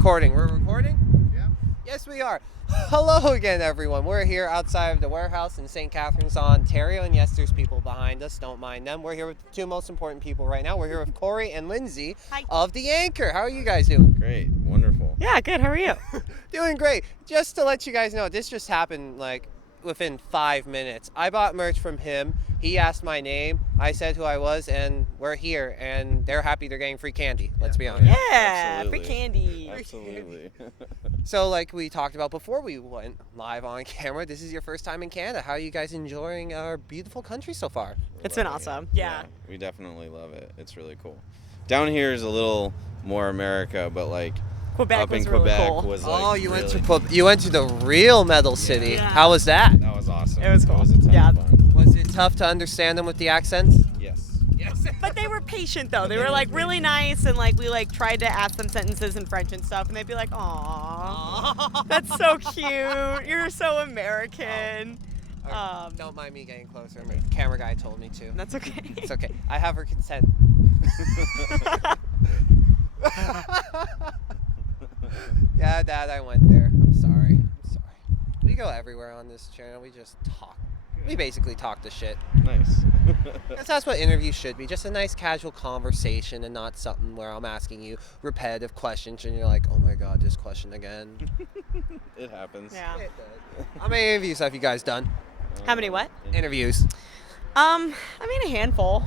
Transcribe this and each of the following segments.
recording. We're recording? Yeah. Yes, we are. Hello again, everyone. We're here outside of the warehouse in St. Catharines, Ontario, and yes, there's people behind us. Don't mind them. We're here with the two most important people right now. We're here with Corey and Lindsay of The Anchor. How are you guys doing? Great. Wonderful. Yeah, good. How are you? Doing great. Just to let you guys know, this just happened like within 5 minutes. I bought merch from him. He asked my name. I said who I was, and we're here. And they're happy they're getting free candy. Let's be honest. Yeah, Absolutely. free candy. Absolutely. So like we talked about before we went live on camera, this is your first time in Canada. How are you guys enjoying our beautiful country so far? It's been awesome. Yeah. We definitely love it. It's really cool. Down here is a little more America, but like Quebec up in was really Quebec cool. was like you really, went to the real metal city. Yeah. How was that? That was awesome. It was cool. It was a ton Yeah. of fun. Was it tough to understand them with the accents? Yes. Yes. But they were patient though. They were like really nice, and like we like tried to ask them sentences in French and stuff, and they'd be like, "Aw, that's so cute. You're so American." Don't mind me getting closer. My camera guy told me to. That's okay. It's okay. I have her consent. Yeah, Dad, I went there. I'm sorry. We go everywhere on this channel. We just talk. We basically talk the shit. Nice. That's what interviews should be. Just a nice casual conversation and not something where I'm asking you repetitive questions and you're like, oh my god, this question again. It happens. Yeah. How many interviews have you guys done? How many what? Interviews. I mean a handful.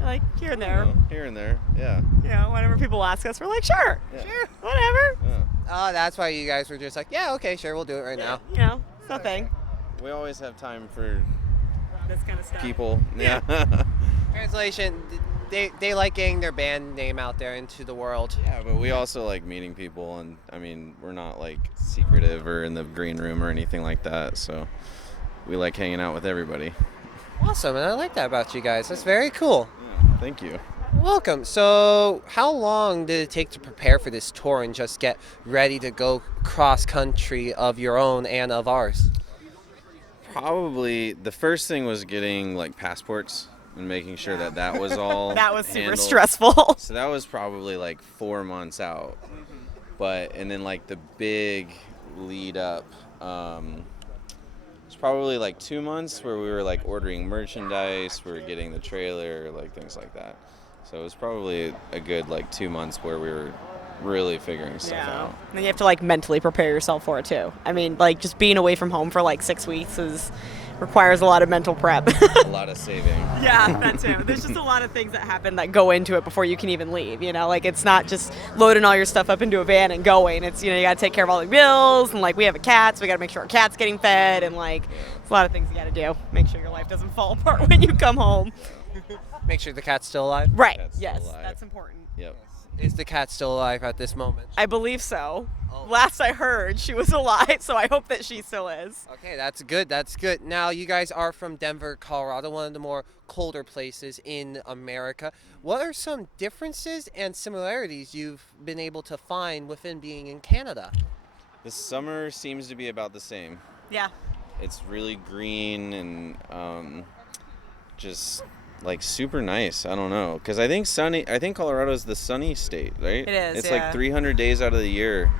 Like here and there. Here and there. Yeah. You know, whenever people ask us, we're like, sure, Yeah. whatever. Yeah. Oh, that's why you guys were just like, yeah, okay, sure, we'll do it right now. You know, it's nothing. We always have time for This kind of stuff. people. Yeah. Translation, they like getting their band name out there into the world. Yeah, but we also like meeting people, and I mean, we're not like secretive or in the green room or anything like that, so we like hanging out with everybody. Awesome, and I like that about you guys. That's very cool. Yeah, thank you. Welcome. So, how long did it take to prepare for this tour and just get ready to go cross country of your own and of ours? Probably the first thing was getting like passports and making sure that was all That was super handled. stressful. So that was probably like 4 months out. But and then like the big lead up it's probably like 2 months where we were like ordering merchandise, we were getting the trailer, like things like that. So it was probably a good like 2 months where we were really figuring stuff out. And you have to like mentally prepare yourself for it too. I mean, like just being away from home for like 6 weeks requires a lot of mental prep. A lot of saving. Yeah, that too. There's just a lot of things that happen that go into it before you can even leave, you know? Like it's not just loading all your stuff up into a van and going. It's, you know, you got to take care of all the bills, and like we have a cat, so we got to make sure our cat's getting fed, and like it's a lot of things you got to do. Make sure your life doesn't fall apart when you come home. Make sure the cat's still alive. Right. Cat's still Yes, alive. that's important. Yep. Is the cat still alive at this moment? I believe so. Oh. Last I heard, she was alive, so I hope that she still is. Okay, that's good. That's good. Now, you guys are from Denver, Colorado, one of the more colder places in America. What are some differences and similarities you've been able to find within being in Canada? The summer seems to be about the same. Yeah. It's really green and just like super nice. I don't know, because I think Colorado is the sunny state, right? It is, It's yeah. like 300 days out of the year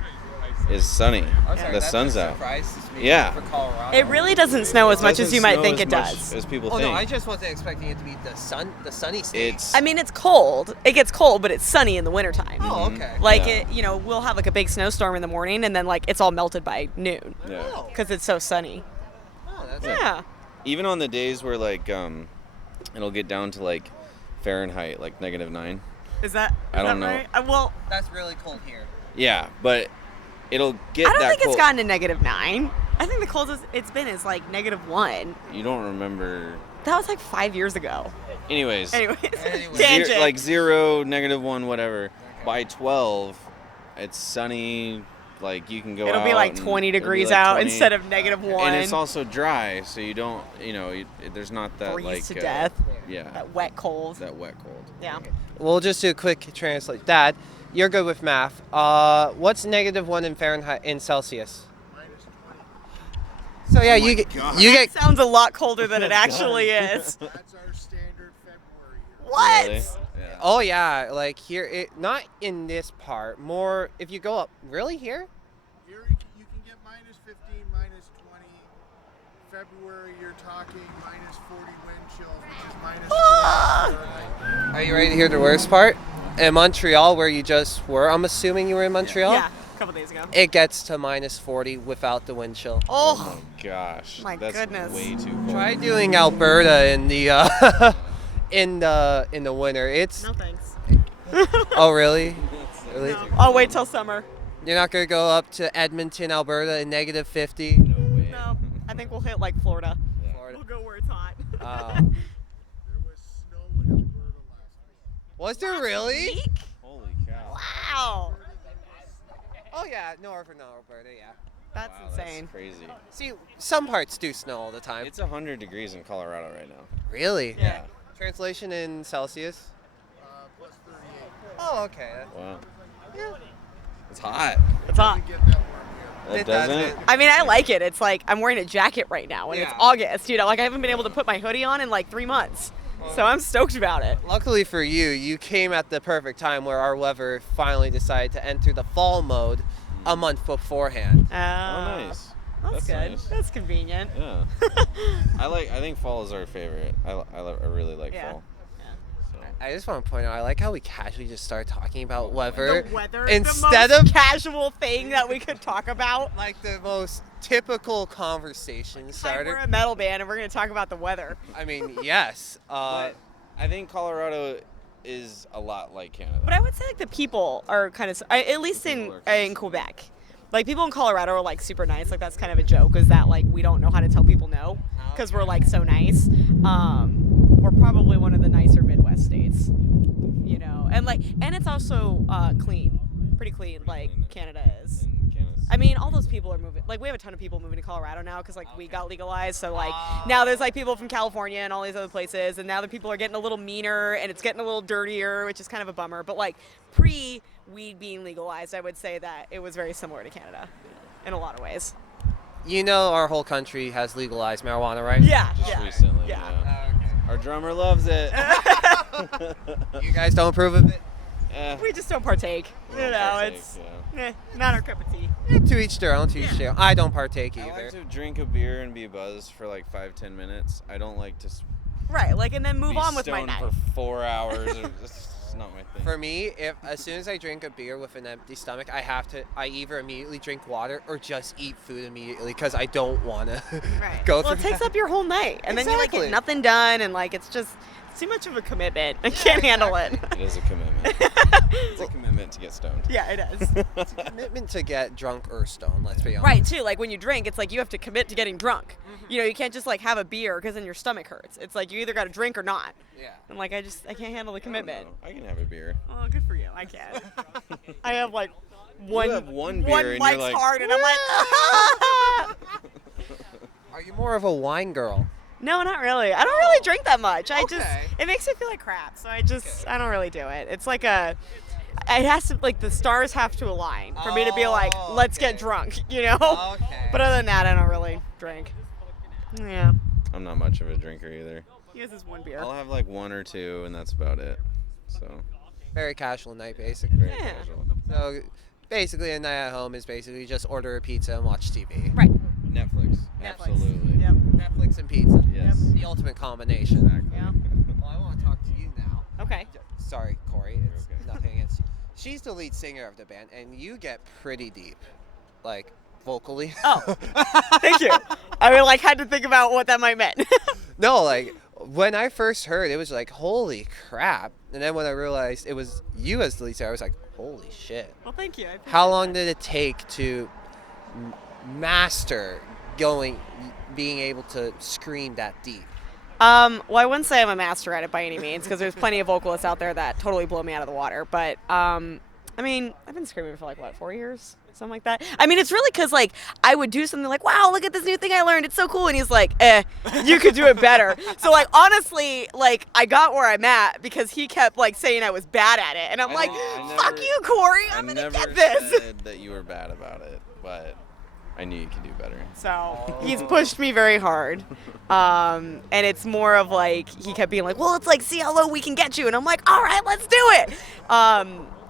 is sunny. The sun's out. Yeah. For Colorado. It really doesn't snow as much as Doesn't you might snow think as it much does. as people Oh think. no, I just wasn't expecting it to be the sunny state. It's I mean, it's cold. It gets cold, but it's sunny in the wintertime. Oh, okay. Like Yeah. it, you know, we'll have like a big snowstorm in the morning, and then like it's all melted by noon yeah. Oh, because it's so sunny. that's Yeah. Even on the days where like it'll get down to like Fahrenheit, like -9. Is that? I don't know. Right? Well, That's really cold here. Yeah, but it'll get I don't that think cold. it's gotten to -9. I think the coldest it's been is like -1. You don't remember. That was like 5 years ago. Anyways. Anyways, Anyway. tangent. Like 0, -1, whatever. By 12, it's sunny. Like you can go out. It'll be like and 20 it'll be degrees like out 20. instead of -1. And it's also dry, so you don't, there's not that Freeze like to death. Yeah. That wet cold. That wet cold. Yeah. We'll just do a quick translate. Dad, you're good with math. What's -1 in Fahrenheit in Celsius? So yeah, you get Sounds a lot colder than it actually is. That's our standard February. What? Really? Yeah. Oh yeah, like here, not in this part. More if you go up. Really here? Here you can get minus 15, minus 20. February, you're talking minus 40 wind chills, which is minus 40. Are you ready to hear the worst part? In Montreal, where you just were, I'm assuming you were in Montreal. Yeah, a couple days ago. It gets to minus 40 without the wind chill. Oh, my gosh. My That's goodness. way too cold. Try doing Alberta in the in the winter. It's no thanks. oh really? Really? No. I'll wait till summer. You're not gonna go up to Edmonton, Alberta in negative 50? No way. No, I think we'll hit like Florida. Florida. We'll go where it's hot. Oh. There was snow in Alberta last week. Was there really? Week? Holy cow. Wow, Oh yeah, northern Alberta, yeah. that's Wow, insane. That's crazy. See, some parts do snow all the time. It's 100 degrees in Colorado right now. Really? Yeah. Translation in Celsius? Plus 38. Oh, okay. Wow. Yeah. It's hot. It's hot. Get that warm here. It doesn't? I mean, I like it. It's like I'm wearing a jacket right now, and it's Yeah. August. You know, like I haven't been able to put my hoodie on in like 3 months, so I'm stoked about it. Luckily for you, you came at the perfect time where our weather finally decided to enter the fall mode a month beforehand. Oh, nice. That's good. Nice. That's convenient. Yeah. I think fall is our favorite. I really like Yeah. fall. So. I just want to point out, I like how we casually just start talking about weather. The weather, instead the most of casual thing that we could talk about. like the most typical conversation Like starter. we're a metal band and we're gonna talk about the weather. I mean, yes. But I think Colorado is a lot like Canada. But I would say like the people are kind of, at least in Quebec, like people in Colorado are like super nice. Like that's kind of a joke, is that like we don't know how to tell people no because we're like so nice. We're probably one of the nicer Midwest states, you know, and it's also clean, pretty clean, like Canada is. And Canada's- I mean, all those people are moving. Like, we have a ton of people moving to Colorado now because, like, we got legalized. So, like, now there's, like, people from California and all these other places. And now the people are getting a little meaner and it's getting a little dirtier, which is kind of a bummer. But, like, pre-weed being legalized, I would say that it was very similar to Canada in a lot lot of ways. You know our whole country has legalized marijuana, right? Yeah. Just yeah. recently. Yeah. Our drummer loves it. You guys don't approve of it? We just don't partake. You know, partake, it's yeah. not our cup of tea. To each their own, to each their own. I don't partake I either. like to drink a beer and be buzzed for like 5-10 minutes. I don't like to Right, like, and then move be on with my stoned night. for 4 hours. It's not my thing. For me, if as soon as I drink a beer with an empty stomach, I either immediately drink water or just eat food immediately because I don't want to Right. go Well, through it takes that. up your whole night, and then you like Exactly. get nothing done, and like it's just too much of a commitment. I can't handle it. It is a commitment. It's a commitment to get stoned. Yeah, it is. It's a commitment to get drunk or stoned, let's be honest. Right, too. Like when you drink, it's like you have to commit to getting drunk. You know, you can't just like have a beer because then your stomach hurts. It's like you either got to drink or not. Yeah. And like I can't handle the commitment. I can have a beer. Oh, good for you. I can't. I have like one. have one beer and you're Mike's like, hard, and I'm like. Are you more of a wine girl? No, not really. I don't really drink that much. I just Okay. it makes me feel like crap. So I don't really do it. It's like it has to, like, the stars have to align for me to be like, Oh, let's okay. get drunk, you know? Okay. But other than that, I don't really drink. Yeah. I'm not much of a drinker either. He has this one beer. I'll have like one or two, and that's about it. So Very casual night, basically. very Yeah. casual. So basically, a night at home is basically just order a pizza and watch TV. Right. Netflix. Netflix. Absolutely. Yep. Netflix and pizza. Yes. The ultimate combination. Exactly. Yeah. Well, I want to talk to you now. Okay. Sorry, Corey. It's Okay. nothing against you. She's the lead singer of the band, and you get pretty deep, like vocally. Oh. Thank you. I mean, like, had to think about what that might mean. No, like when I first heard, it was like, holy crap. And then when I realized it was you as the lead singer, I was like, holy shit. Well, thank you. I appreciate How long that. did it take to master being able to scream that deep? Well, I wouldn't say I'm a master at it by any means, because there's plenty of vocalists out there that totally blow me out of the water. But, I mean, I've been screaming for like, 4 years? Something like that. I mean, it's really because, like, I would do something like, wow, look at this new thing I learned. It's so cool. And he's like, you could do it better. So, like, honestly, like, I got where I'm at because he kept, like, saying I was bad at it. And I'm like, fuck never- you, Corey. I I'm going to never get this. said that you were bad about it, but I knew you could do better. So, he's pushed me very hard. And it's more of like he kept being like, well, it's like, see how low we can get you, and I'm like, all right, let's do it.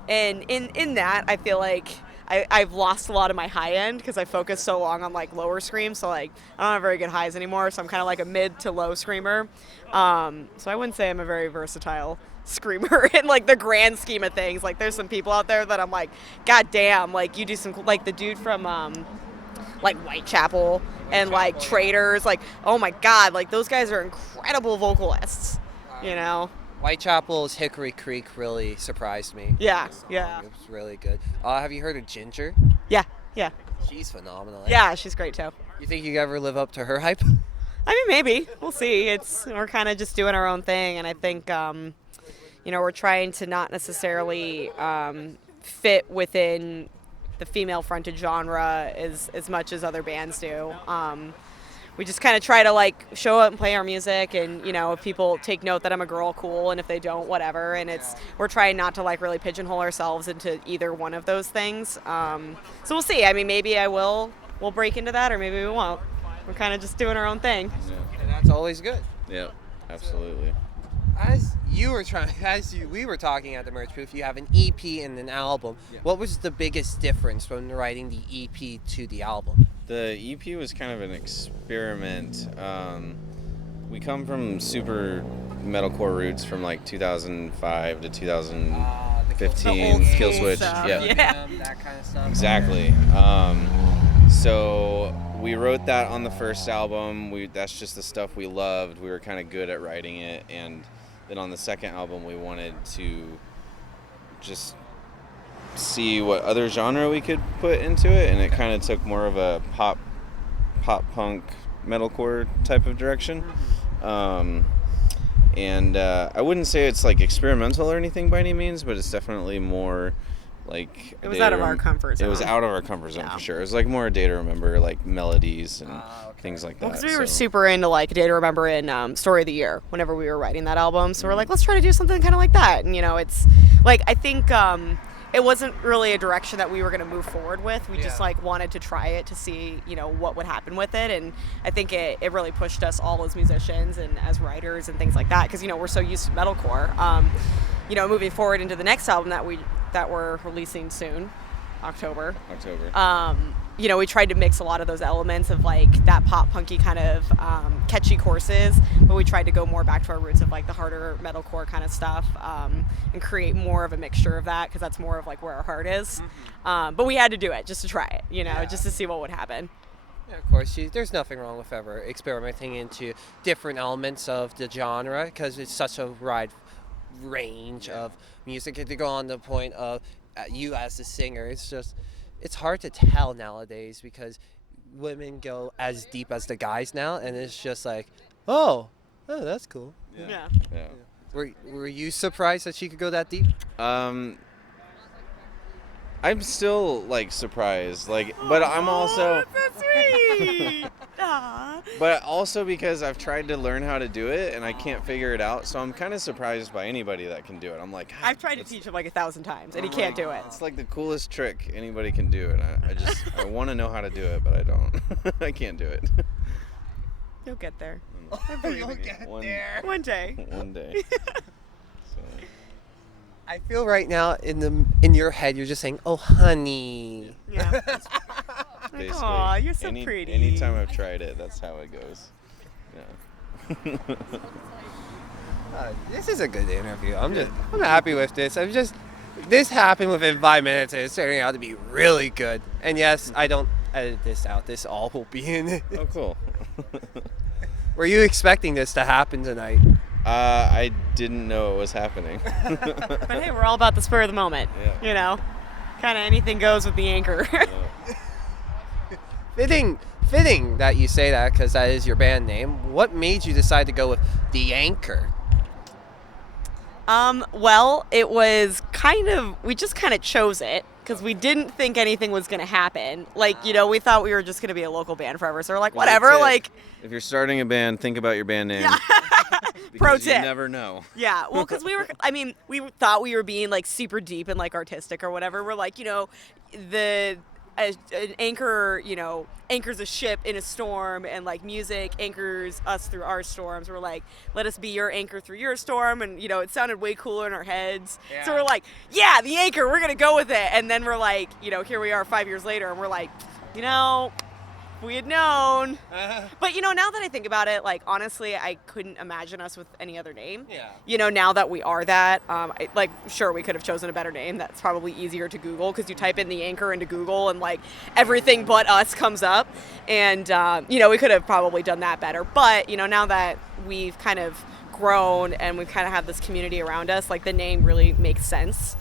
And in that, I feel like I've lost a lot of my high end because I focused so long on like lower screams, so like I don't have very good highs anymore, so I'm kind of like a mid to low screamer. So I wouldn't say I'm a very versatile screamer in like the grand scheme of things. Like there's some people out there that I'm like, god damn, like you do some, like the dude from like Whitechapel and like Traders, like, oh my god, like those guys are incredible vocalists, you know. Whitechapel's Hickory Creek really surprised me. Yeah. It was really good. Have you heard of Ginger? Yeah. She's phenomenal. Yeah, she's great too. You think you could ever live up to her hype? I mean, maybe. We'll see. We're kind of just doing our own thing, and I think, we're trying to not necessarily fit within the female-fronted genre as much as other bands do. We just kind of try to like show up and play our music, and if people take note that I'm a girl, cool, and if they don't, whatever. And we're trying not to like really pigeonhole ourselves into either one of those things. So we'll see. I mean, maybe we'll break into that, or maybe we won't. We're kind of just doing our own thing. Yeah. And that's always good. Yep, absolutely. We were talking at the merch booth, you have an EP and an album. Yeah. What was the biggest difference when writing the EP to the album? The EP was kind of an experiment. We come from super metalcore roots from like 2005 to 2015. Kill Switch, yeah. That kind of stuff. Exactly. So we wrote that on the first album. That's just the stuff we loved. We were kind of good at writing it, and then on the second album we wanted to just see what other genre we could put into it, and it kind of took more of a pop punk metalcore type of direction. And I wouldn't say it's like experimental or anything by any means, but it's definitely more like it was out of our comfort zone. It was out of our comfort zone for sure. It was like more a Day to Remember, like melodies and things like that. Because we were super into like Day to Remember and Story of the Year whenever we were writing that album. So we're like, let's try to do something kind of like that. And it's like, I think it wasn't really a direction that we were going to move forward with. We just like wanted to try it to see, what would happen with it. And I think it really pushed us all as musicians and as writers and things like that. Because, we're so used to metalcore. Moving forward into the next album that we're releasing soon, October. We tried to mix a lot of those elements of like that pop punky kind of catchy courses, but we tried to go more back to our roots of like the harder metalcore kind of stuff, and create more of a mixture of that, because that's more of like where our heart is. But we had to do it just to try it, just to see what would happen. Yeah, of course, there's nothing wrong with ever experimenting into different elements of the genre, because it's such a wide range of music. To go on the point of you as a singer, it's hard to tell nowadays, because women go as deep as the guys now, and it's just like, oh that's cool. Yeah. Were you surprised that she could go that deep? I'm still like surprised, but I'm also that's sweet. but also because I've tried to learn how to do it and I can't figure it out, so I'm kind of surprised by anybody that can do it. I'm like, I've tried to teach him like 1,000 times and he can't do it. It's like the coolest trick anybody can do, and I want to know how to do it, but I don't. I can't do it. You'll get there. You'll get there. One day. One day. So. I feel right now in your head you're just saying, "Oh, honey." Yeah. Basically, aw, you're so pretty. Anytime I've tried it, that's how it goes. Yeah. This is a good interview. I'm happy with this. This happened within 5 minutes, and it's turning out to be really good. And yes, I don't edit this out. This all will be in it. Oh, cool. Were you expecting this to happen tonight? I didn't know it was happening. But hey, we're all about the spur of the moment. Yeah. Kind of anything goes with the anchor. Fitting that you say that, because that is your band name. What made you decide to go with The Anchor? Well, it was we just kind of chose it because we didn't think anything was going to happen. We thought we were just going to be a local band forever. So we're like, whatever. If you're starting a band, think about your band name. Pro Because you tip. never know. Yeah, well, because we thought we were being like super deep and like artistic or whatever. We're like, an anchor, anchors a ship in a storm, and like music anchors us through our storms. We're like, let us be your anchor through your storm, and it sounded way cooler in our heads. Yeah. So we're like, yeah, the anchor, we're gonna go with it. And then we're like, here we are 5 years later, and we're like, we had known. But now that I think about it, like honestly, I couldn't imagine us with any other name. Yeah. Now that we are that, sure, we could have chosen a better name. That's probably easier to Google, because you type in the anchor into Google and like everything but us comes up. And we could have probably done that better. But now that we've kind of grown and we kind of have this community around us, like the name really makes sense.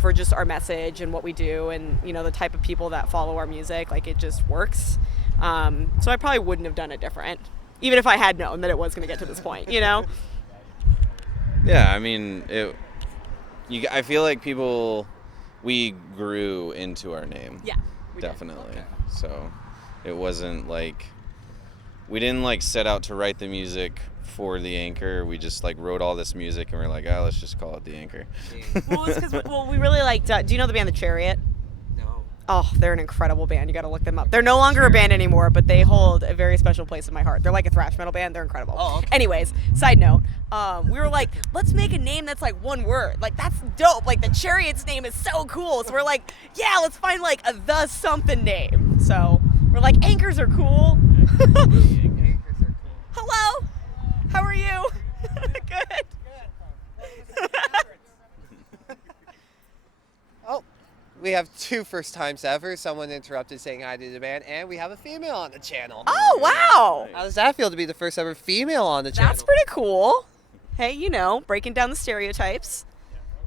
For just our message and what we do, and the type of people that follow our music, like it just works. So I probably wouldn't have done it different, even if I had known that it was going to get to this point. Yeah, I mean, I feel like we grew into our name. Yeah, we definitely. did. Okay. So it wasn't like we didn't like set out to write the music for the anchor. We just like wrote all this music and we're like, let's just call it the anchor. Well, it's because we really liked. Do you know the band The Chariot? No. Oh, they're an incredible band. You got to look them up. They're no longer a band anymore, but they hold a very special place in my heart. They're like a thrash metal band. They're incredible. Oh, okay. Anyways, side note, we were like, let's make a name that's like one word. Like that's dope. Like the Chariot's name is so cool. So we're like, yeah, let's find like a the something name. So we're like, anchors are cool. Anchors are cool. Hello. How are you? Good. Oh, we have two first times ever. Someone interrupted saying hi to the band, and we have a female on the channel. Oh, wow. How does that feel to be the first ever female on the channel? That's pretty cool. Hey, breaking down the stereotypes,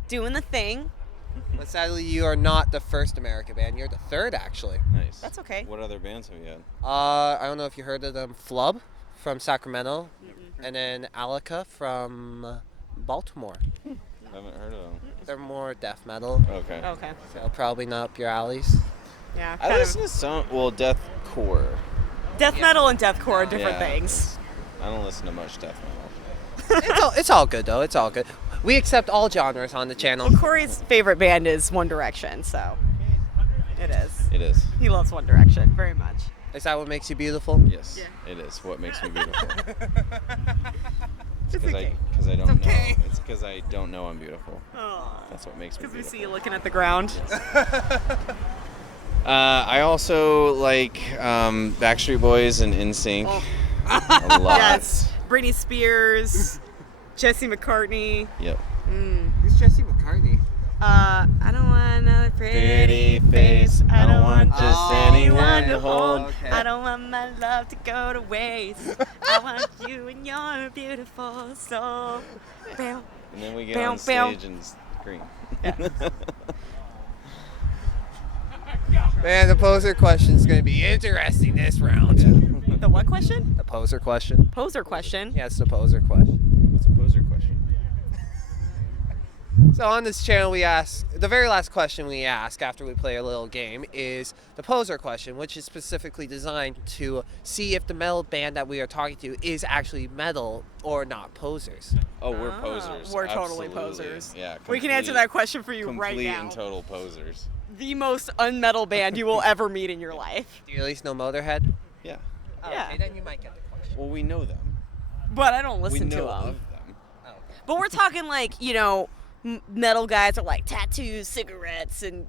doing the thing. But sadly, you are not the first American band. You're the third, actually. Nice. That's okay. What other bands have you had? I don't know if you heard of them. Flub from Sacramento, and then Alaka from Baltimore. Haven't heard of them. They're more death metal, Okay. Okay. so probably not up your alleys. Yeah. I listen to some, deathcore. Death metal and deathcore are different Yeah. things. I don't listen to much death metal. It's all good though. It's all good. We accept all genres on the channel. Well, Corey's favorite band is One Direction, so it is. It is. He loves One Direction very much. Is that what makes you beautiful? Yes. Yeah. It is what makes me beautiful. It's okay. Because I don't okay. know. It's because I don't know I'm beautiful. Oh. That's what makes me Because we beautiful. see you looking at the ground. I also like Backstreet Boys and NSYNC Oh. a lot. Yes. Britney Spears, Jesse McCartney. Yep. Who's Jesse McCartney? I don't want another Pretty face. I don't want just Oh, anyone okay. to hold. Okay. I don't want my love to go to waste. I want you and your beautiful soul. Bam. And then we get Bow, on bow. stage and scream. Man, the poser question is going to be interesting this round. The what question? The poser question. Poser question. Yeah, it's the poser question. What's a poser question? So on this channel, we ask the very last question we ask after we play a little game is the poser question, which is specifically designed to see if the metal band that we are talking to is actually metal or not posers. Oh, we're posers. We're totally Absolutely. posers. Yeah. We can answer that question for you right Complete now. and total posers. The most unmetal band you will ever meet in your life. Do you at least know Motorhead? Yeah. Yeah. Okay, then you might get the question. Well, we know them. But I don't We listen to know them. of them. Oh, okay. But we're talking like, metal guys are like tattoos, cigarettes, and,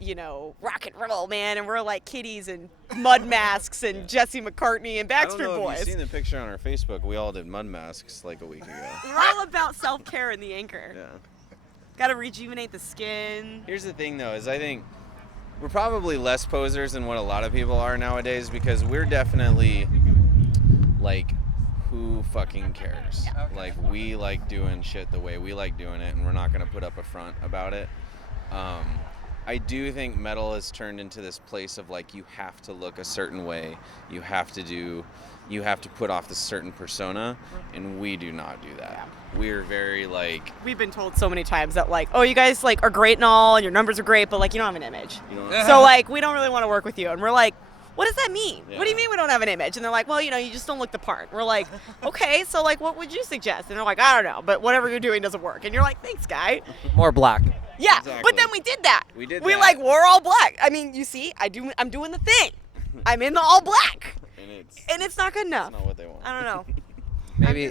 rock and roll, man. And we're like kitties and mud masks and Jesse McCartney and I don't Backstreet know Boys. if you've seen the picture on our Facebook. We all did mud masks like a week ago. We're all about self-care in the anchor. Yeah. Got to rejuvenate the skin. Here's the thing, though, is I think we're probably less posers than what a lot of people are nowadays because we're definitely like, who fucking cares? Yeah. Okay. Like, we like doing shit the way we like doing it, and we're not gonna put up a front about it. I do think metal has turned into this place of like, you have to look a certain way, you have to put off this certain persona, and we do not do that. We're very like, We've been told so many times that like, oh, you guys like are great and all, and your numbers are great, but like you don't have an image. you know, So like we don't really want to work with you. And we're like, what does that mean? Yeah. What do you mean we don't have an image? And they're like, well, you just don't look the part. We're like, okay, so like what would you suggest? And they're like, I don't know, but whatever you're doing doesn't work. And you're like, thanks, guy. More black. Yeah, Exactly. but then we did that. We did We that. like wore all black. I mean, you see, I'm doing the thing. I'm in the all black, And and it's not good enough. it's not what they want. I don't know. Maybe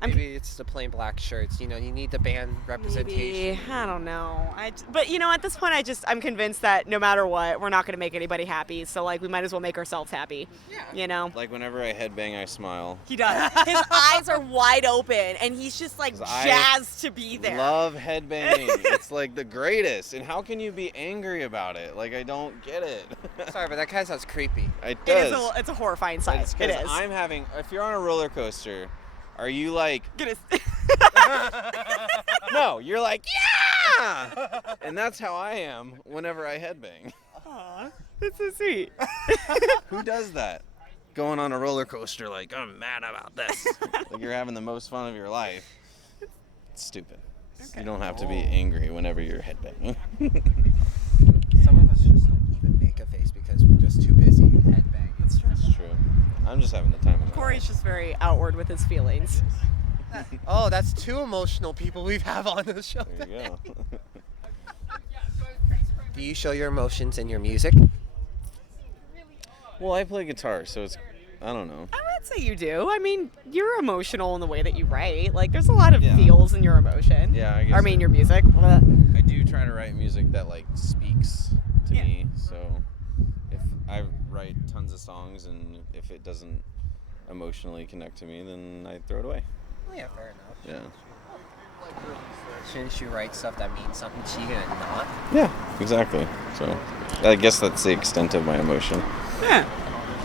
I'm- maybe it's the plain black shirts. You know, you need the band representation. Maybe. I don't know. But you know, at this point, I'm convinced that no matter what, we're not going to make anybody happy. So like, we might as well make ourselves happy. Yeah. You know. Like whenever I headbang, I smile. He does. His eyes are wide open, and he's just like 'Cause I jazzed to be there. Love headbanging. It's like the greatest. And how can you be angry about it? Like I don't get it. Sorry, but that kind of sounds creepy. It It is does. it's a horrifying sight. It's It 'cause is. I'm having. If you're on a roller coaster, are you like? No, you're like yeah. And that's how I am whenever I headbang. Aw, that's so sweet. Who does that? Going on a roller coaster like I'm mad about this. Like you're having the most fun of your life. It's stupid. You don't have to be angry whenever you're headbanging. Some of us just don't even make a face because we're just too busy headbanging. That's true. It's true. I'm just having the time of my life. Corey's just very outward with his feelings. Oh, that's two emotional people we have on the show. There you go. Do you show your emotions in your music? Well, I play guitar, so it's I don't know. I would say you do. I mean, you're emotional in the way that you write. Like, there's a lot of Yeah. feels in your emotion. Yeah, I guess. I mean, your music. Blah. I do try to write music that like speaks to Yeah. me. So if I write tons of songs and if it doesn't emotionally connect to me, then I throw it away. Oh, yeah, fair enough. Yeah. Shouldn't you write stuff that means something to you and not? Yeah, exactly. So I guess that's the extent of my emotion. Yeah.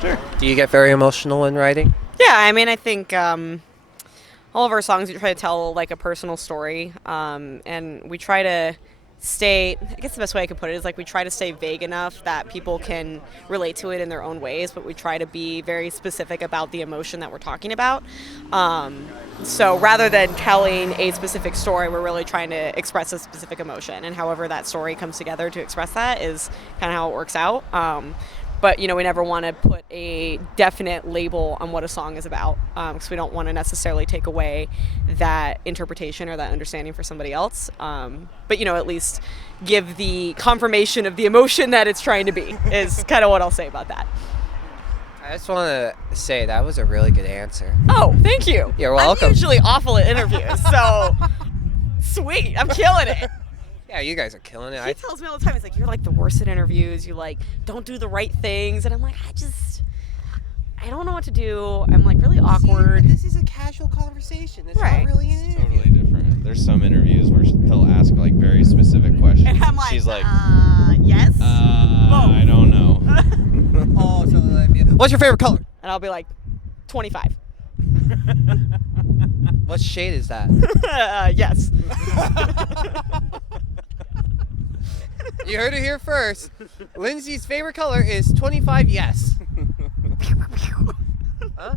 Sure. Do you get very emotional when writing? Yeah, I mean, I think all of our songs, we try to tell like a personal story, and we try to stay, I guess the best way I could put it is like we try to stay vague enough that people can relate to it in their own ways, but we try to be very specific about the emotion that we're talking about. So rather than telling a specific story, we're really trying to express a specific emotion, and however that story comes together to express that is kind of how it works out. But, you know, we never want to put a definite label on what a song is about, because we don't want to necessarily take away that interpretation or that understanding for somebody else. But, you know, at least give the confirmation of the emotion that it's trying to be is kind of what I'll say about that. I just want to say that was a really good answer. Oh, thank you. You're welcome. I'm usually awful at interviews, so sweet. I'm killing it. Yeah, you guys are killing it. He tells me all the time, he's like, you're like the worst at interviews. You like don't do the right things. And I'm like, I don't know what to do. I'm like really awkward. See, but this is a casual conversation. It's Right. not really an interview. Totally different. There's some interviews where he'll ask like very specific questions. And I'm like, she's like, yes. I don't know. Oh, so that'd be, what's your favorite color? And I'll be like, 25. What shade is that? Yes. You heard it here first. Lindsay's favorite color is 25. Yes. Huh?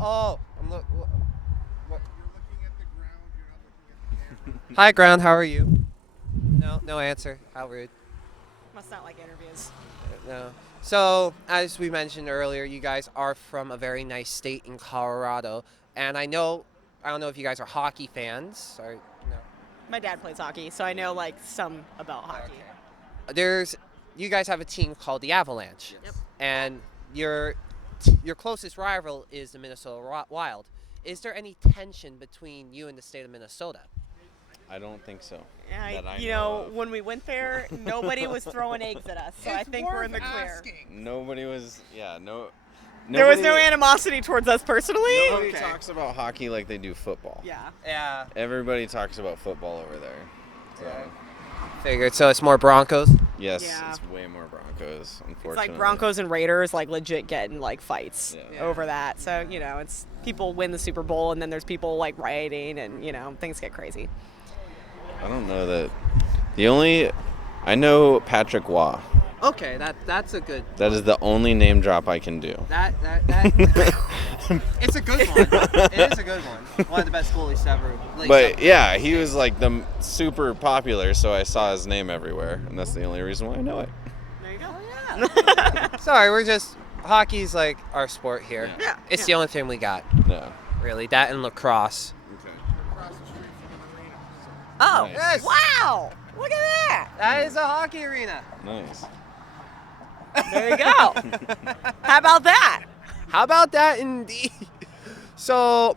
Oh, I'm what? You're looking at the ground, you're not looking at the camera. Hi, ground. How are you? No answer. How rude. Must not like interviews. No. So, as we mentioned earlier, you guys are from a very nice state in Colorado, and I don't know if you guys are hockey fans. Or no. My dad plays hockey, so I know like some about hockey. You guys have a team called the Avalanche, Yep. and your closest rival is the Minnesota Wild. Is there any tension between you and the state of Minnesota? I don't think so. Yeah, That I you know know, of. when we went there, nobody was throwing eggs at us, so I think we're in the clear. Nobody was. Yeah, no. There was no nobody- animosity towards us personally. Nobody Okay. talks about hockey like they do football. Yeah. Yeah. Everybody talks about football over there. So, Figured. So it's more Broncos. yes, Yeah. it's way more Broncos, unfortunately. It's like Broncos and Raiders like legit getting like fights Yeah. over that. So, you know, it's people win the Super Bowl and then there's people like rioting and, you know, things get crazy. I don't know that. I know Patrick Waugh. Okay, that's a good. That is the only name drop I can do. That it's a good one. It is a good one. One of the best goalies to ever. But yeah, he was like super popular, so I saw his name everywhere, and that's the only reason why I know it. There you go. yeah. Sorry, hockey's like our sport here. Yeah. It's the only thing we got, No. really. That and lacrosse. Okay. Across the street from Oh, Nice. Yes. wow! Look at that. That is a hockey arena. Nice. There you go. How about that? How about that indeed? So,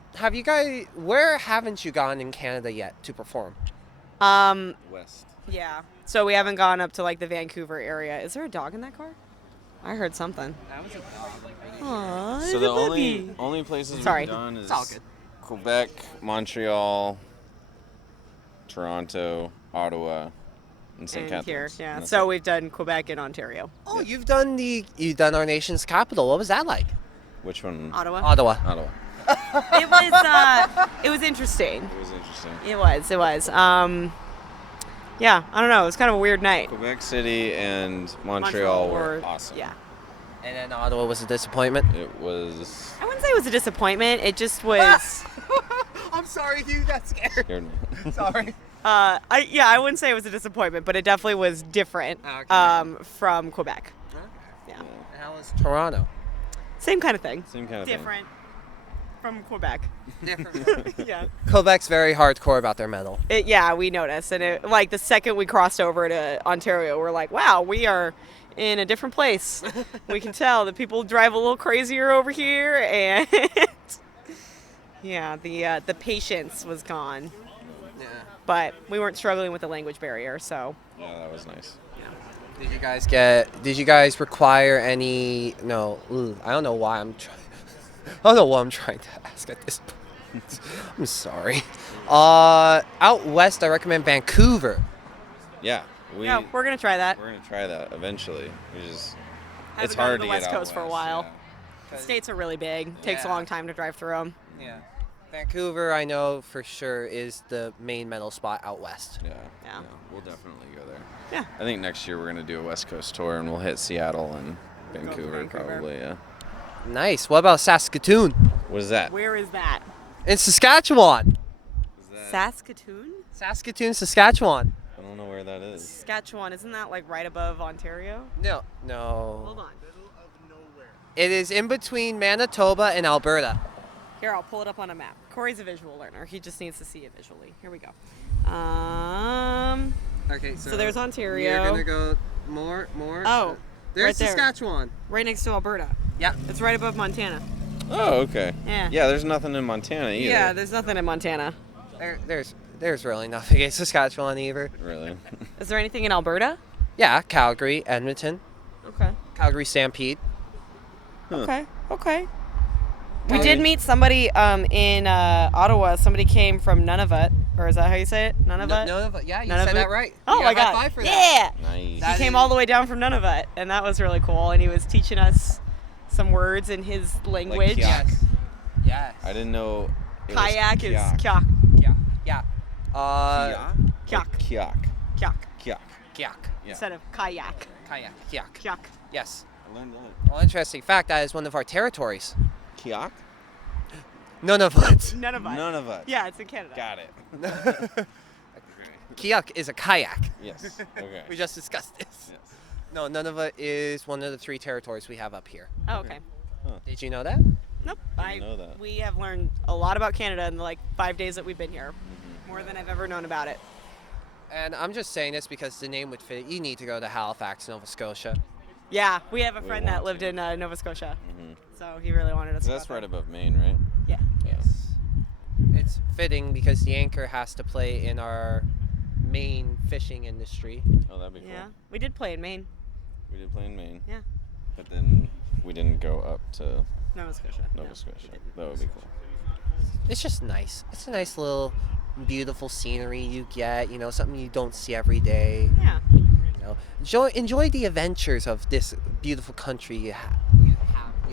where haven't you gone in Canada yet to perform? West. Yeah. So we haven't gone up to like the Vancouver area. Is there a dog in that car? I heard something. That was a Aww, So the only places Sorry. we've done is It's all good. Quebec, Montreal, Toronto, Ottawa, and St. and Catharines. here, yeah. And that's So it. we've done Quebec and Ontario. Oh, you've done our nation's capital. What was that like? Which one? Ottawa. Ottawa. Ottawa. It was interesting. It was interesting. It was. Yeah, I don't know. It was kind of a weird night. Quebec City and Montreal were awesome. Yeah. And then Ottawa was a disappointment. It was I wouldn't say it was a disappointment. It just was. I'm sorry, you got scared. scared me. Sorry. I wouldn't say it was a disappointment, but it definitely was different Okay. from Quebec. Yeah. And how was Toronto? Same kind of thing. Same kind of Different from Quebec. Different. Yeah. Quebec's very hardcore about their metal. Yeah, we noticed. And like the second we crossed over to Ontario, we're like, wow, we are in a different place. We can tell that people drive a little crazier over here, and yeah, the patience was gone. Yeah. But we weren't struggling with the language barrier, so. thing. Yeah, that was nice. Did you guys require any? No. I don't know why I'm trying. I don't know what I'm trying to ask at this point. I'm sorry. Out west, I recommend Vancouver. Yeah. Yeah, we're gonna try that. We're gonna try that eventually. It's Haven't hard gone to the to West get out Coast for a west, while. yeah. The states are really big. Takes a Yeah. long time to drive through them. Yeah. Vancouver, I know for sure, is the main metal spot out west. Yeah. Yeah. We'll definitely go there. Yeah. I think next year we're gonna do a West Coast tour and we'll hit Seattle and Vancouver, Vancouver. probably. Yeah. Nice. What about Saskatoon? What is that? Where is that? In Saskatchewan. Is that? Saskatoon? Saskatoon, Saskatchewan. I don't know where that is. Saskatchewan, isn't that like right above Ontario? No. Hold No. on. Middle of nowhere. It is in between Manitoba and Alberta. Here, I'll pull it up on a map. Corey's a visual learner. He just needs to see it visually. Here we go. Okay, So there's Ontario. We're gonna go more. Oh, There's right there. Saskatchewan. right next to Alberta. Yeah. It's right above Montana. Oh, okay. Yeah. Yeah, there's nothing in Montana either. Yeah, there's nothing in Montana. There's really nothing in Saskatchewan either. Really. Is there anything in Alberta? Yeah, Calgary, Edmonton, Okay. Calgary Stampede. Okay. We did meet somebody in Ottawa. Somebody came from Nunavut, or is that how you say it? Nunavut? Yeah, you Nunavut? said that right. Oh You my got a high god! five for that. Yeah. Nice. That He came is- all the way down from Nunavut, and that was really cool. And he was teaching us some words in his language. kyak. Yes. I didn't know. It was Kayak is kyak. kyak. Yeah. Kyak. Kyak. Kyak. Kyak. Kyak. Yeah. Instead of kayak. Kayak. Kyak. Kyak. Yes. I learned that. Well, interesting fact, that is one of our territories. Kyak? Nunavut. Nunavut. None of us. Yeah, it's in Canada. Got it. Kyak is a kayak. Yes. Okay. We just discussed this. Yes. No, Nunavut is one of the 3 territories we have up here. Oh, okay. Did you know that? Nope. Didn't know that. We have learned a lot about Canada in the 5 days that we've been here. Mm-hmm. More than I've ever known about it. And I'm just saying this because the name would fit. You need to go to Halifax, Nova Scotia. Yeah, we have a We friend that want lived to. in Nova Scotia. Mhm. So he really wanted us to That's go right there. above Maine, right? Yeah. Yes. It's fitting because the anchor has to play in our main fishing industry. Oh, that'd be cool. Yeah. We did play in Maine. We did play in Maine. Yeah. But then we didn't go up to Nova Scotia. Nova No. Scotia. That would be cool. It's just nice. It's a nice little beautiful scenery you get, something you don't see every day. Yeah. Enjoy the adventures of this beautiful country you have the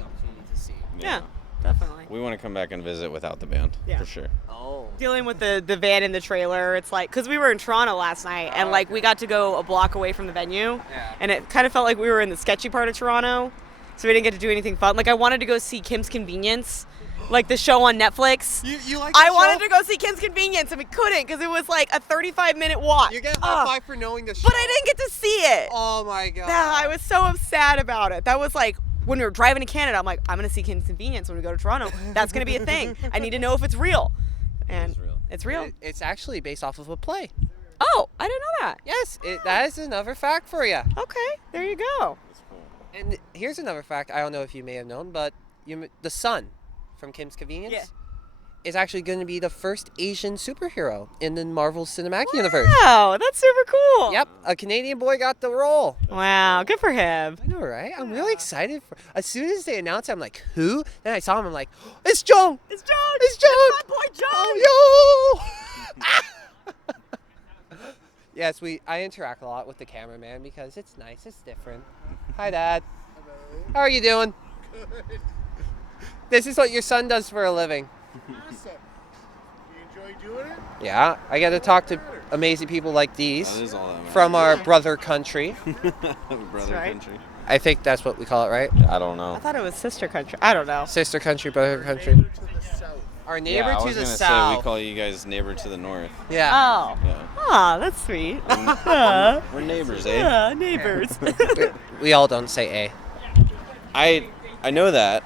opportunity to see. Yeah. Definitely. We want to come back and visit without the band, Yeah. for sure. Oh. Dealing with the van and the trailer, it's like, because we were in Toronto last night, and we got to go a block away from the venue, Yeah. and it kind of felt like we were in the sketchy part of Toronto, so we didn't get to do anything fun. I wanted to go see Kim's Convenience, the show on Netflix. You like I wanted to go see Kim's Convenience, and we couldn't because it was a 35-minute walk. You get a Ugh. high five for knowing the show. But I didn't get to see it. Oh my god. Yeah, I was so sad about it. That was when we were driving to Canada, I'm like, I'm going to see Kim's Convenience when we go to Toronto. That's going to be a thing. I need to know if it's real. And is real. It's real. It's actually based off of a play. Oh, I didn't know that. Yes, that is another fact for you. Okay, there you go. That's cool. And here's another fact. I don't know if you may have known, but the Sun from Kim's Convenience is actually going to be the first Asian superhero in the Marvel Cinematic Universe. Wow, that's super cool. Yep, a Canadian boy got the role. Wow, good for him. I know, right? I'm really excited. As soon as they announced it, I'm like, who? Then I saw him, I'm like, it's John! It's John. It's John! My boy John. Oh, yo! Yes, I interact a lot with the cameraman because it's nice, it's different. Hi, Dad. Hello. How are you doing? Good. This is what your son does for a living. Awesome. You enjoy doing it? Yeah, I get to talk to amazing people like these That is all that matters. from our brother country. Brother right. country. I think that's what we call it, right? I don't know. I thought it was sister country. I don't know. Sister country, brother country. Neighbor to the south. Our Yeah, neighbor I to was the gonna south. say we call you guys neighbor to the north. Yeah. Oh. Yeah. Ah, that's sweet. We're neighbors, eh? Yeah, neighbors. We all don't say A. I know that,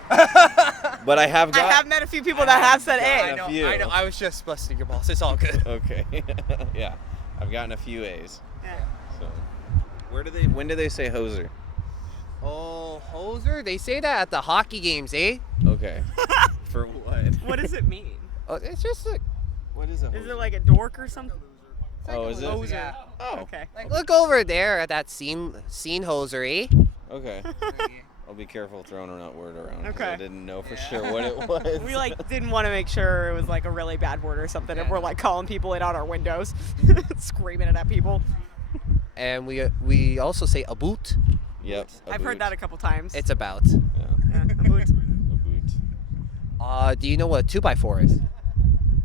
but I have I got. have met a few people that have said I A. know. few. I was just busting your balls. It's all good. Okay. Yeah, I've gotten a few A's. Yeah. So, when do they say hoser? Oh, hoser? They say that at the hockey games, eh? Okay. For what? What does it mean? Oh, it's just like, What is a hoser? Is it like a dork or something? Oh, is it? Hoser. Yeah. Oh. Okay. Like, look over there at that scene hoser, eh? Okay. I'll be careful throwing that word around. 'Cause Okay. I didn't know for sure what it was. We didn't want to make sure it was like a really bad word or something, and we're calling people in on our windows, screaming it at people. And we also say a boot. Yep. a I've heard boot. that a couple times. It's about. Yeah. yeah, a boot. A boot. Do you know what a 2x4 is?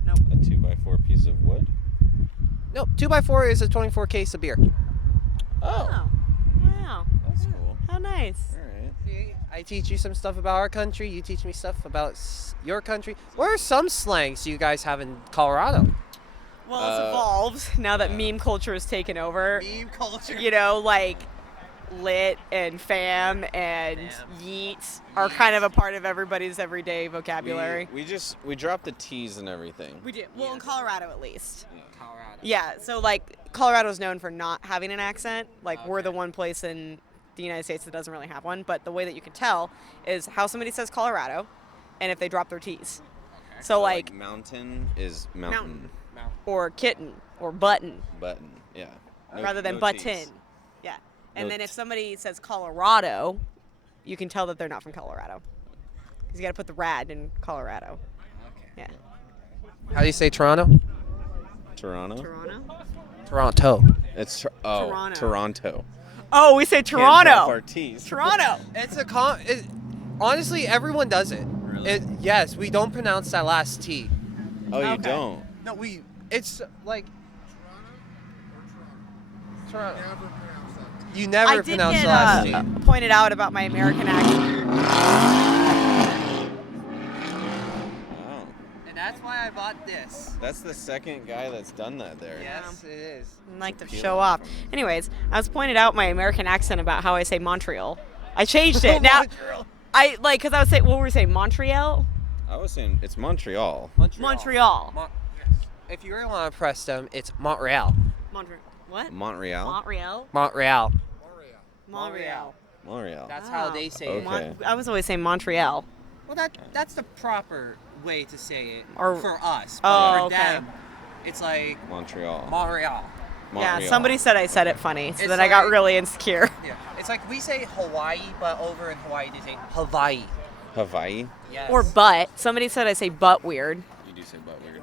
Nope. A 2x4 piece of wood. No, 2x4 is a 24 case of beer. Oh. Wow. That's cool. How nice. All right. See, I teach you some stuff about our country. You teach me stuff about your country. What are some slangs you guys have in Colorado? Well, it's evolved now that meme culture has taken over. Meme culture. You know, like lit and fam and yeet are kind of a part of everybody's everyday vocabulary. We dropped the T's and everything. We do. Well, in Colorado at least. Colorado. Yeah, so Colorado's known for not having an accent. We're the one place in the United States that doesn't really have one, but the way that you can tell is how somebody says Colorado and if they drop their T's. So mountain is mountain. or kitten or button Button. Yeah. rather than no button. T's. Yeah. And No then if T. somebody says Colorado, you can tell that they're not from Colorado. Because you got to put the rad in Colorado. Yeah. How do you say Toronto? Toronto. Toronto? Toronto. It's Toronto. Toronto. Oh, we say Can't drop Toronto. our T's. Toronto. It's honestly, everyone does it. Really? Yes, we don't pronounce that last T. Oh, you Okay. don't. No, it's like Toronto or Toronto? Toronto. Never pronounce that. You I never did pronounce get the last T. pointed out about my American accent. Wow. And that's why I bought this. That's the second guy that's done that there. Yes, it is. I like to Appealing show off. from- Anyways, I was pointed out my American accent about how I say Montreal. I changed it now. Because I was saying, what were we saying? Montreal? I was saying it's Montreal. Montreal. Yes. If you really want to press them, it's Montreal. What? Montreal. Montreal? Montreal. Montreal. Montreal. That's how they say it. Okay. I was always saying Montreal. Well, that's the proper way to say it Or- for us. Oh, But for okay. them, it's like Montreal. Montreal. Yeah, Montreal. somebody said I said it funny, so It's then I got like- really insecure. Yeah. It's like we say Hawaii, but over in Hawaii they say Hawaii. Hawaii. Yes. Or butt. Somebody said I say butt weird. You do say butt weird.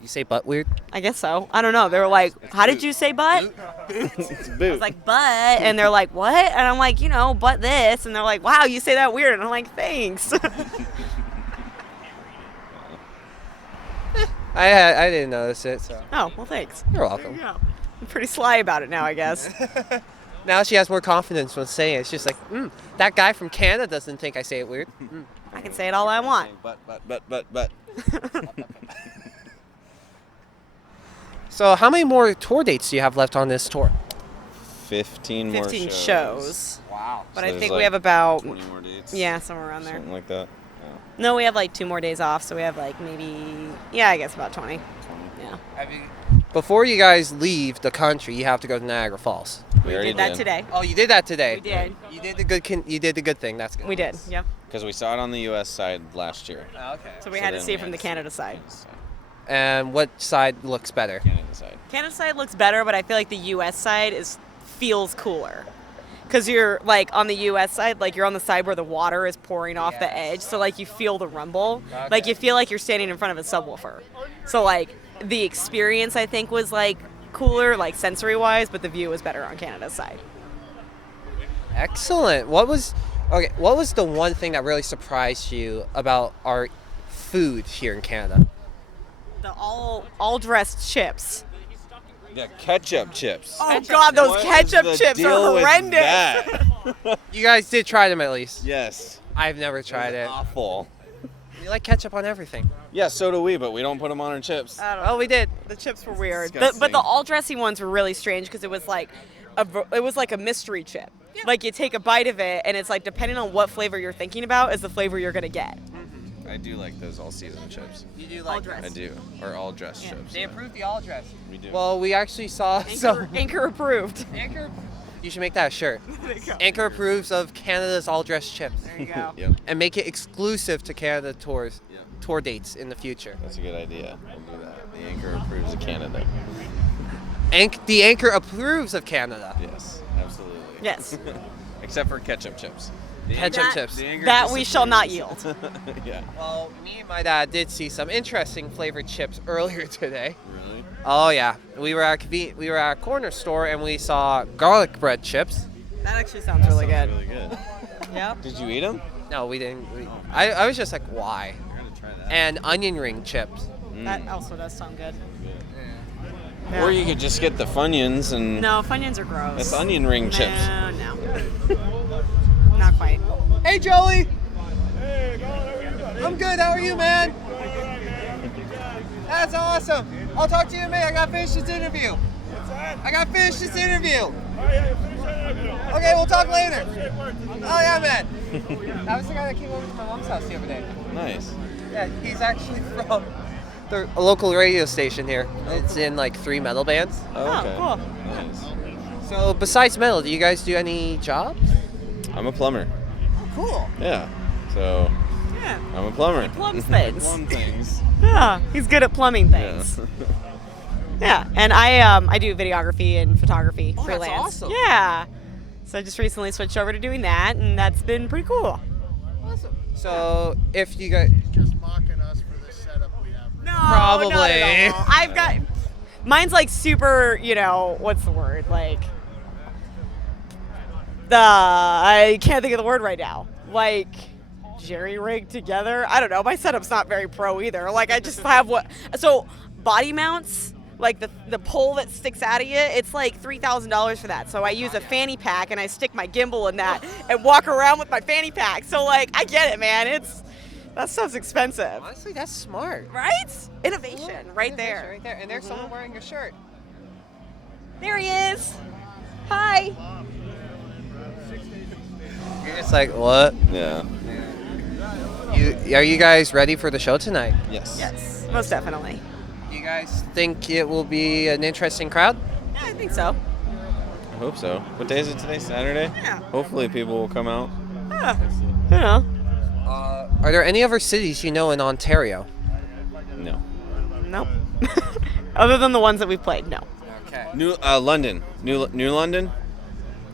You say butt weird? I guess so. I don't know. They were like, how did you say butt? It's I boot. was like, butt. And they're like, what? And I'm like, butt this. And they're like, wow, you say that weird. And I'm like, thanks. I didn't notice it. So Oh, well, thanks. you're There welcome. you go. I'm pretty sly about it now, I guess. Now she has more confidence when saying it. It's just like, that guy from Canada doesn't think I say it weird. I can say it all I want. But. So how many more tour dates do you have left on this tour? 15 more 15 shows. shows. Wow. But So I there's think like we have about, 20 more dates. yeah, somewhere around there. Something like that. No, we have like 2 more days off, so we have like maybe, I guess about 20. 20. Yeah. Before you guys leave the country, you have to go to Niagara Falls. We already Did that today. Oh, you did that today. We did. You did the good. You did the good thing. That's good. We did. Yep. Because we saw it on the U.S. side last year. Oh, okay. So we had to then see we it from had the to see Canada side. And what side looks better? Canada side. Canada side looks better, but I feel like the U.S. side feels cooler. Because you're like on the U.S. side, like you're on the side where the water is pouring off the edge, so like you feel the rumble, like you feel like you're standing in front of a subwoofer. So like the experience I think was like cooler, like sensory wise, but the view was better on Canada's side. Excellent. What was the one thing that really surprised you about our food here in Canada? The all dressed chips. Yeah, ketchup chips. Oh God, those What is ketchup the chips deal are with horrendous. that? You guys did try them at least. Yes. I've never tried it. Awful. We like ketchup on everything. Yeah, so do we, but we don't put them on our chips. Oh, we did. The chips were weird, disgusting. but the all dressy ones were really strange because it was like a mystery chip. Like you take a bite of it, and it's like depending on what flavor you're thinking about is the flavor you're gonna get. I do like those all-season chips. You do All like dressed. I do. Or all-dressed chips. They yeah. approved the all dress. We do. Well, we actually saw some. Anchor approved. Anchor. You should make that a shirt. There you go. Anchor approves of Canada's all dressed chips There you go. Yep, and make it exclusive to Canada tours, Yep. tour dates in the future. that's a good idea. We'll do that. The Anchor approves of Canada. The Anchor approves of Canada. Yes, absolutely. Yes. Except for ketchup chips. The Ketchup That- chips. The Anchor That we shall not disapproves. yield. Yeah. Well, me and my dad did see some interesting flavored chips earlier today. Really? Oh yeah, we were at a corner store and we saw garlic bread chips. That actually sounds really good. Really good. Yep. Did you eat them? No, we didn't. I was just like, why? We're gonna try that. And onion ring chips. That also does sound good. Or you could just get the Funyuns and No, Funyuns are gross. that's onion ring chips. No. Not quite. Hey Joey. I'm good. How are you, man? That's awesome. I'll talk to you in a minute. I got to finish this interview. I got to finish this interview. Okay, we'll talk later. Oh yeah, man. That was the guy that came over to my mom's house the other day. Nice. Yeah, he's actually from a local radio station here. It's in like 3 metal bands. Oh, okay. cool. Nice. So besides metal, do you guys do any jobs? I'm a plumber. Cool. Yeah. So Yeah. I'm a plumber. Plums things. Plum things. Yeah, he's good at plumbing things. Yeah. Yeah, and I do videography and photography Oh, that's freelance. awesome. Yeah. So I just recently switched over to doing that, and that's been pretty cool. Awesome. So if you guys, Just mocking us for this setup we have. No, Probably. not at all. I've got mine's like super, what's the word? Like I can't think of the word right now. Like jerry rigged together. I don't know. My setup's not very pro either. Like I just have body mounts, like the pole that sticks out of you, it's like $3,000 for that. So I use a fanny pack and I stick my gimbal in that and walk around with my fanny pack. So like I get it, man. That stuff's expensive. honestly, that's smart. Right? Innovation, right there. Right there. And there's someone wearing your shirt. There he is. Hi. You're just like, what? Yeah. Are you guys ready for the show tonight? Yes. Yes, most definitely. Do you guys think it will be an interesting crowd? Yeah, I think so. I hope so. What day is it today? Saturday? Yeah. Hopefully people will come out. Yeah. You know. Are there any other cities you know in Ontario? No. Nope. Other than the ones that we've played, no. Okay. New London. New London?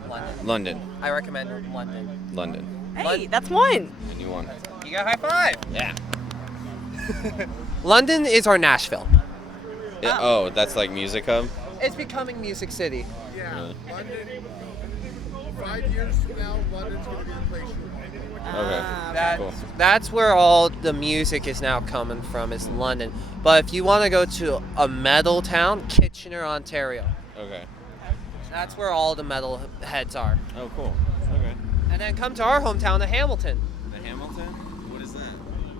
London. London. I recommend London. London. Hey, that's one. The new one. You got high five. Yeah. London is our Nashville. Oh, that's like music hub? It's becoming Music City. Yeah. Really? London, 5 years from now, London's going to be the place you want. Okay. Cool. That's where all the music is now coming from, is London. But if you want to go to a metal town, Kitchener, Ontario. Okay. That's where all the metal heads are. Oh, cool. Okay. And then come to our hometown of Hamilton. The Hamilton? What is that?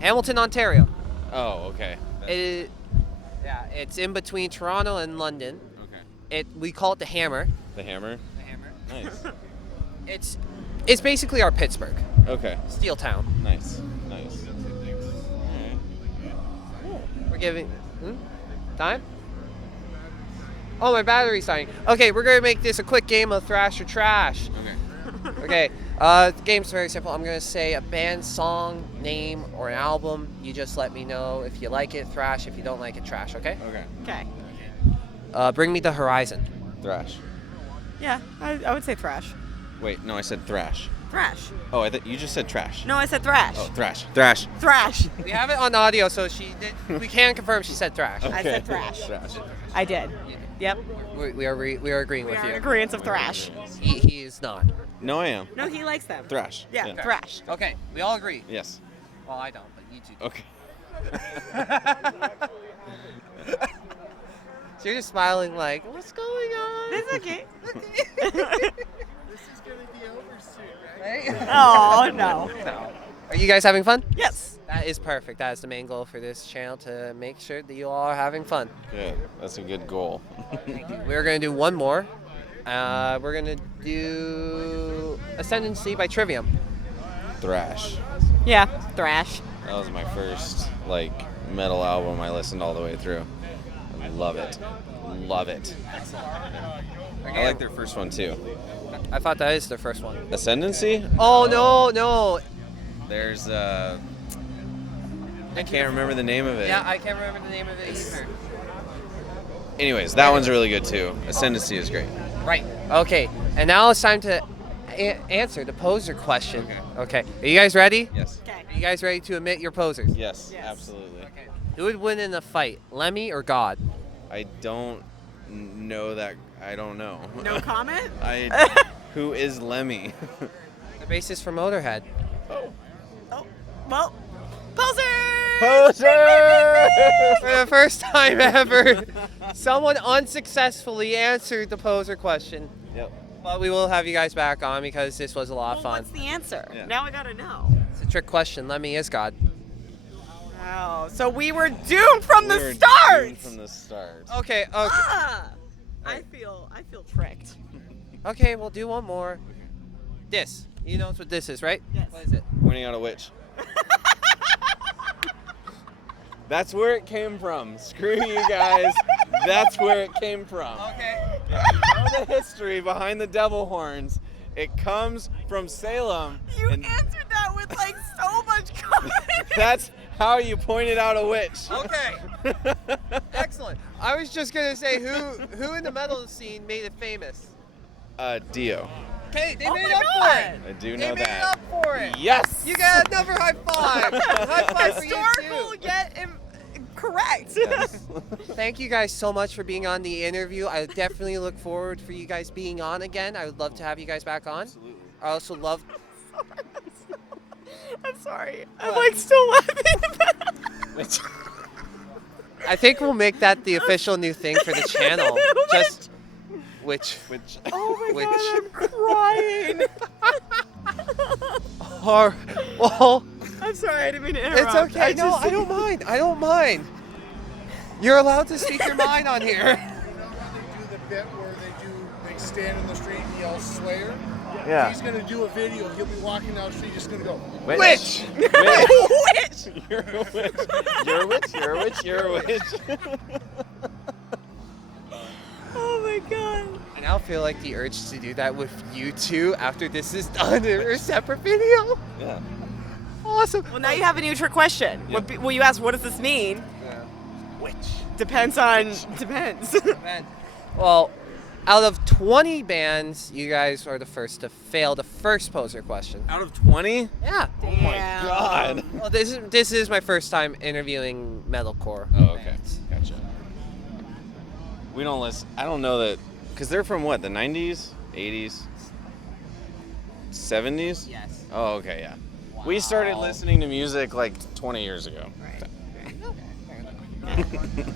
Hamilton, Ontario. Oh, okay. It's in between Toronto and London. Okay. We call it the Hammer. The Hammer? The Hammer. Nice. It's basically our Pittsburgh, Okay. steel town. Nice. Nice. Alright. We're giving time. Oh, my battery's dying. Okay, we're gonna make this a quick game of Thrash or Trash. Okay. Okay. The game's very simple. I'm gonna say a band, song, name, or an album. You just let me know if you like it, thrash. If you don't like it, trash. Okay. Okay. Okay. Bring me the horizon. Thrash. Yeah, I would say thrash. Wait, no, I said thrash. Thrash. Oh, you just said trash. No, I said thrash. Oh, thrash. Thrash. Thrash. We have it on audio, so we can confirm she said thrash. I said thrash. Thrash. I did. Yep. We are agreeing We with are in you. agreement of thrash. He is not. No, I am. No, he likes them. Thrash. Yeah, thrash. Okay, we all agree. Yes. Well, I don't, but you two. Okay. So you're just smiling like, what's going on? It's okay. This is gonna be over soon, right? Oh, no. No. Are you guys having fun? Yes. That is perfect. That is the main goal for this channel, to make sure that you all are having fun. Good. That's a good goal. We're going to do one more. We're going to do Ascendancy by Trivium. Thrash. Yeah, thrash. That was my first metal album I listened all the way through. I love it. Love it. I like their first one too. I thought that is their first one. Ascendancy? Oh, no. There's I can't remember the name of it. Yeah, I can't remember the name of it either. Anyways, that one's really good too. Ascendancy is great. Right. Okay. And now it's time to answer the poser question. Okay. Are you guys ready? Yes. Okay. Are you guys ready to admit your posers? Yes, Yes. absolutely. Who would win in a fight, Lemmy or God? I don't know that. I don't know. No comment? Who is Lemmy? The bassist for Motorhead. Oh, well, poser! Poser! For the first time ever, someone unsuccessfully answered the poser question. Yep. But we will have you guys back on because this was a lot of Well, fun. what's the answer? Yeah. Now I gotta know. It's a trick question. Lemmy is God. Oh, so we were doomed from We the were start. doomed from the start. Okay. Ah, I feel tricked. Okay, we'll do one more. This. You know what this is, right? Yes. What is it? Pointing out a witch. That's where it came from. Screw you guys. That's where it came from. Okay. If you know the history behind the devil horns, it comes from Salem. You and answered that with so much confidence. that's how you pointed out a witch. Okay. Excellent. I was just gonna say who in the metal scene made it famous. Dio. Okay, they Oh made my up God. for it. I do They know made that. up for it. Yes. You got another high five. High five for you Historical too. yet correct. Yes. Thank you guys so much for being on the interview. I definitely look forward for you guys being on again. I would love to have you guys back on. Absolutely. I also love. I'm sorry. I'm still laughing about it. I think we'll make that the official new thing for the channel. Just which. Oh my Which- God, I'm crying. Or well, I'm sorry, I didn't mean to it's interrupt. okay. No, I don't mind. I don't mind. You're allowed to speak your mind on here. You know how they do the bit where they stand in the street and yell Slayer? Yeah. He's gonna do a video. He'll be walking down the street, just gonna go. Which? Witch! You're a witch. You're a witch. You're a witch. You're a witch. Oh my God. I now feel like the urge to do that with you two after this is done in a separate video. Yeah. Awesome. Well, now you have a new trick question. Yep. Well, you asked, what does this mean? Which? Depends. Man. Well, out of 20 bands, you guys are the first to fail the first poser question. Out of 20? Yeah. Oh my God. Well, this is my first time interviewing metalcore. Oh, okay. bands. Gotcha. We don't listen. I don't know that, because they're from what, the 90s, 80s, 70s? Yes. Oh, okay, yeah. We started listening to music 20 years ago.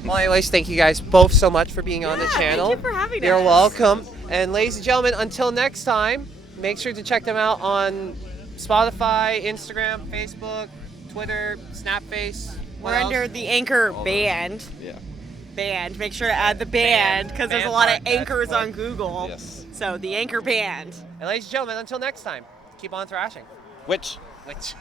Well, anyways, thank you guys both so much for being on the Yeah, channel. thank you for having You're us. welcome. And ladies and gentlemen, until next time, make sure to check them out on Spotify, Instagram, Facebook, Twitter, Snapface. We're under the Anchor band. Yeah. Band. Make sure to add the band because there's a lot of Band, that's anchors on important. Google. Yes. So the Anchor band. And ladies and gentlemen, until next time, keep on thrashing. Which? Which.